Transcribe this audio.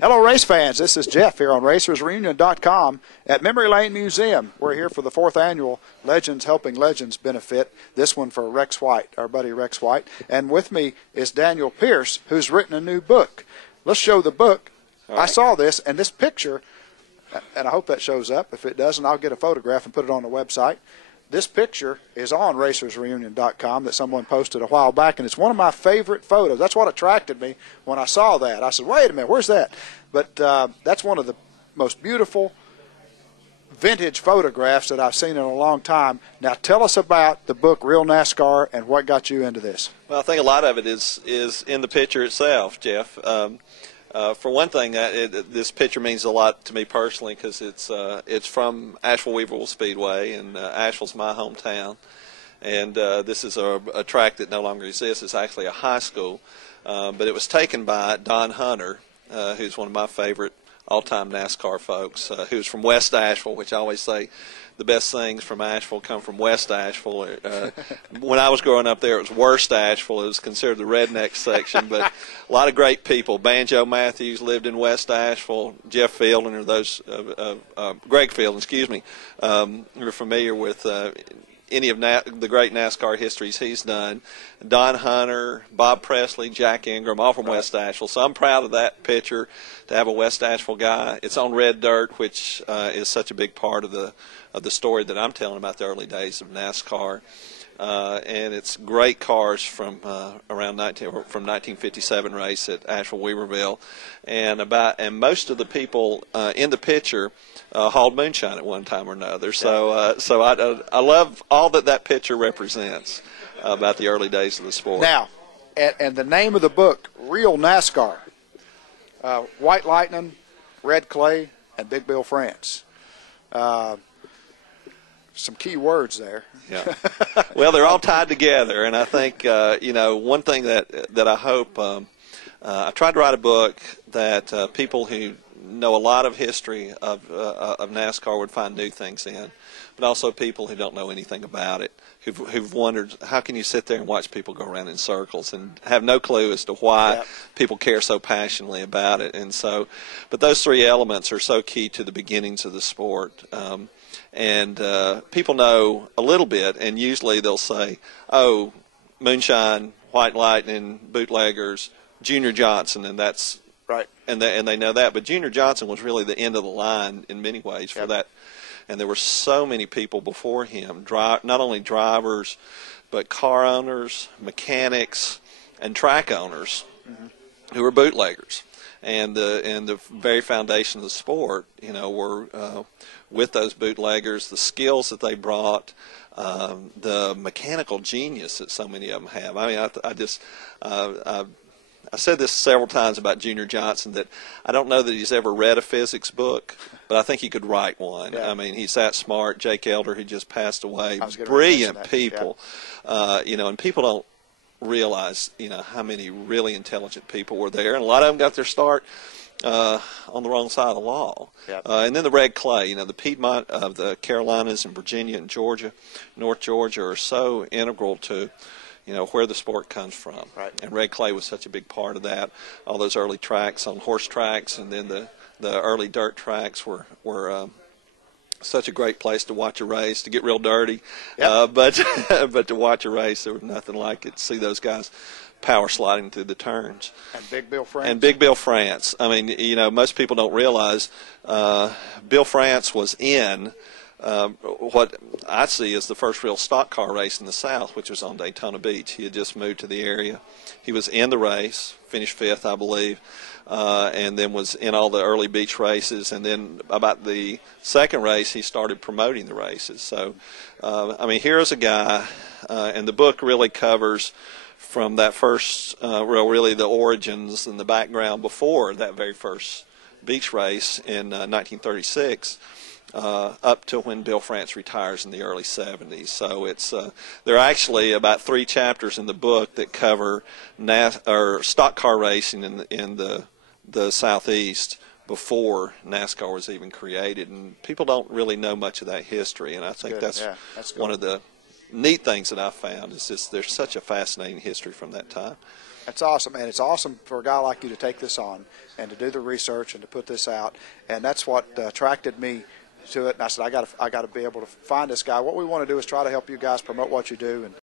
Hello, race fans. This is Jeff here on RacersReunion.com at Memory Lane Museum. We're here for the 4th annual Legends Helping Legends benefit, this one for Rex White, our buddy Rex White. And with me is Daniel Pierce, who's written a new book. Let's show the book. Right. I saw this, and this picture, and I hope that shows up. If it doesn't, I'll get a photograph and put it on the website. This picture is on RacersReunion.com that someone posted a while back, and it's one of my favorite photos. That's what attracted me when I saw that. I said, wait a minute, where's that? But that's one of the most beautiful vintage photographs that I've seen in a long time. Now tell us about the book, Real NASCAR, and what got you into this. Well, I think a lot of it is in the picture itself, Jeff. For one thing, this picture means a lot to me personally because it's from Asheville-Weaverville Speedway, and Asheville's my hometown. And this is a track that no longer exists. It's actually a high school, but it was taken by Don Hunter, who's one of my favorite all-time NASCAR folks, who's from West Asheville, which I always say the best things from Asheville come from West Asheville. When I was growing up there, it was Worst Asheville. It was considered the redneck section, but a lot of great people. Banjo Matthews lived in West Asheville. Jeff Fielding, or those, Greg Fielding, excuse me, you're familiar with any of the great NASCAR histories he's done. Don Hunter, Bob Presley, Jack Ingram, all from West Asheville. So I'm proud of that picture, to have a West Asheville guy. It's on red dirt, which is such a big part of the story that I'm telling about the early days of NASCAR. And it's great cars from around 1957 race at Asheville-Weaverville, and most of the people in the picture hauled moonshine at one time or another. So I love all that picture represents about the early days of the sport. Now, and the name of the book, Real NASCAR, White Lightning, Red Clay, and Big Bill France. Some key words there. Yeah. Well, they're all tied together, and I think one thing that I hope I tried to write a book that people who know a lot of history of NASCAR would find new things in, but also people who don't know anything about it, who've wondered how can you sit there and watch people go around in circles and have no clue as to why people care so passionately about it. And so, but those three elements are so key to the beginnings of the sport. And people know a little bit, and usually they'll say, oh, moonshine, White Lightning, bootleggers, Junior Johnson, and that's right. And they know that. But Junior Johnson was really the end of the line in many ways for that. And there were so many people before him, not only drivers, but car owners, mechanics, and track owners who were bootleggers. And the very foundation of the sport, were with those bootleggers, the skills that they brought, the mechanical genius that so many of them have. I mean, I said this several times about Junior Johnson, that I don't know that he's ever read a physics book, but I think he could write one. Yeah. I mean, he's that smart. Jake Elder, who just passed away, brilliant people. Yeah. And people don't realize, how many really intelligent people were there, and a lot of them got their start on the wrong side of the law. Yep. And then the red clay, the Piedmont of the Carolinas and Virginia and Georgia, North Georgia, are so integral to where the sport comes from. Right. And red clay was such a big part of that. All those early tracks on horse tracks, and then the early dirt tracks were such a great place to watch a race, to get real dirty. Yep. But to watch a race, there was nothing like it. To see those guys power sliding through the turns. And Big Bill France. And Big Bill France. I mean, most people don't realize Bill France was in what I see as the first real stock car race in the South, which was on Daytona Beach. He had just moved to the area. He was in the race, finished 5th, I believe, and then was in all the early beach races. And then about the second race, he started promoting the races. So, here's a guy, and the book really covers from that first, really the origins and the background before that very first beach race in 1936. Up to when Bill France retires in the early 70s. So there are actually about 3 chapters in the book that cover stock car racing in the Southeast before NASCAR was even created, and people don't really know much of that history. And I think that's one of the neat things that I found is there's such a fascinating history from that time. That's awesome, and it's awesome for a guy like you to take this on and to do the research and to put this out. And that's what attracted me to it. And I said, I got to be able to find this guy. What we want to do is try to help you guys promote what you do, and